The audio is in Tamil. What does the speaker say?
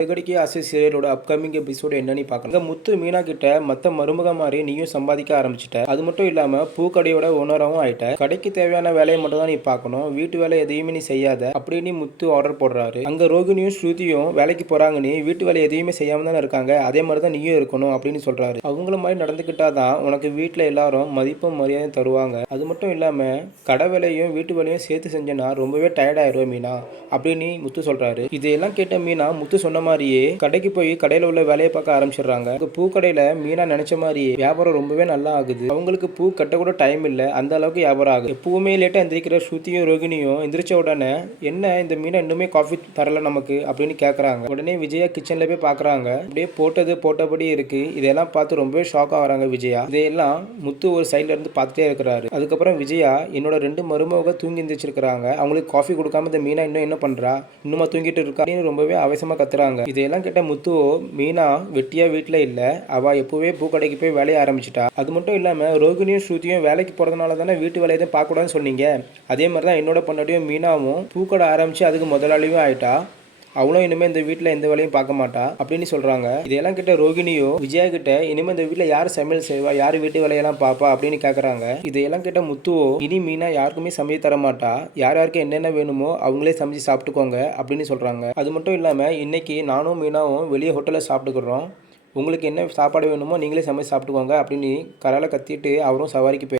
சிகடிக்கு ஆசை சீரியலோட அப்கமிங் எபிசோடு என்னன்னு பார்க்கலாம் இந்த முத்து மீனா கிட்ட மத்த மருமக மாதிரி நீயும் சம்பாதிக்க ஆரம்பிச்சிட்ட. அது மட்டும் இல்லாம பூக்கடையோட ஓனராகவும் ஆயிட்ட. கடைக்கு தேவையான வேலையை மட்டும் தான் நீ பார்க்கணும். வீட்டு வேலை எதையுமே நீ செய்யாத. அப்படின்னு முத்து ஆர்டர் போடுறாரு. அங்க ரோகிணியும் ஸ்ருதியும் வேலைக்கு போறாங்கன்னு நீ வீட்டு வேலை எதையுமே செய்யாம தானே இருக்காங்க. அதே மாதிரி தான் நீயும் இருக்கணும் அப்படின்னு சொல்றாரு. அவங்கள மாதிரி நடந்துக்கிட்டாதான் உனக்கு வீட்டில் எல்லாரும் மதிப்பும் மரியாதையும் தருவாங்க. அது மட்டும் இல்லாம கடை வேலையும் வீட்டு வேலையும் சேர்த்து செஞ்சேன்னா ரொம்பவே டயர்ட் ஆயிடுவேன் மீனா அப்படின்னு முத்து சொல்றாரு. இதையெல்லாம் கேட்ட மீனா முத்து சொன்ன மாதிரியே கடைக்கு போய் கடையில உள்ள வேலையை பார்க்க ஆரம்பிச்சிடுறாங்க. பூ கடையில மீனா நினைச்ச மாதிரியே வியாபாரம் ரொம்பவே நல்லா ஆகுது. அவங்களுக்கு பூ கட்ட கூட டைம் இல்ல. அந்த அளவுக்கு வியாபாரம் ஆகுது. எப்பவுமே லேட்டா எந்திரிக்கிற ஸ்ருதியும் ரோகிணியும் எந்திரிச்ச உடனே என்ன இந்த மீனா இன்னுமே காஃபி தரல நமக்கு? அப்படின்னு கேக்குறாங்க. உடனே விஜயா கிச்சன்ல போய் பாக்குறாங்க. அப்படியே போட்டது போட்டபடி இருக்கு. இதெல்லாம் பார்த்து ரொம்பவே ஷாக் ஆகுறாங்க விஜயா. இதையெல்லாம் முத்து ஒரு சைட்ல இருந்து பார்த்துட்டே இருக்கிறாரு. அதுக்கப்புறம் விஜயா என்னோட ரெண்டு மருமக தூங்கி எந்திரிச்சிருக்கிறாங்க. அவங்களுக்கு காஃபி கொடுக்காம இந்த மீனா இன்னும் என்ன பண்றா? இன்னுமா தூங்கிட்டு இருக்கா? அப்படின்னு ரொம்பவே அவசரமா கத்துறாங்க. இதையெல்லாம் கேட்ட முத்துவோ மீனா வெட்டியா வீட்டில் இல்லை. அவள் எப்போவே பூக்கடைக்கு போய் வேலைய ஆரம்பிச்சிட்டா. அது மட்டும் இல்லாமல் ரோகிணியும் ஸ்ருதியும் வேலைக்கு போறதுனால தானே வீட்டு வேலையை தான் பார்க்கக்கூடாதுன்னு சொன்னீங்க. அதே மாதிரி தான் என்னோட பொண்டாட்டியும் மீனாவும் பூக்கடை ஆரம்பிச்சு அதுக்கு முதலாளியும் ஆயிட்டா. அவளும் இனிமே இந்த வீட்டில் எந்த வேலையும் பார்க்க மாட்டா அப்படின்னு சொல்றாங்க. இதெல்லாம் கிட்ட ரோகிணியோ விஜயா கிட்ட இனிமே இந்த வீட்டில் யார் சமையல் செய்வா யார் வீட்டு வேலையெல்லாம் பார்ப்பா அப்படின்னு கேட்குறாங்க இதையெல்லாம் கிட்ட முத்துவோ இனி மீனா யாருக்குமே சமைச்சு தர மாட்டா. யார் யாருக்கு என்னென்ன வேணுமோ அவங்களே சமைச்சு சாப்பிட்டுக்கோங்க அப்படின்னு சொல்றாங்க. அது மட்டும் இல்லாமல் இன்னைக்கு நானும் மீனாவும் வெளியே ஹோட்டலில் சாப்பிட்டுக்கிறோம். உங்களுக்கு என்ன சாப்பாடு வேணுமோ நீங்களே சமைச்சு சாப்பிட்டுக்கோங்க அப்படின்னு கரால கத்திட்டு அவரும் சவாரிக்கு போய்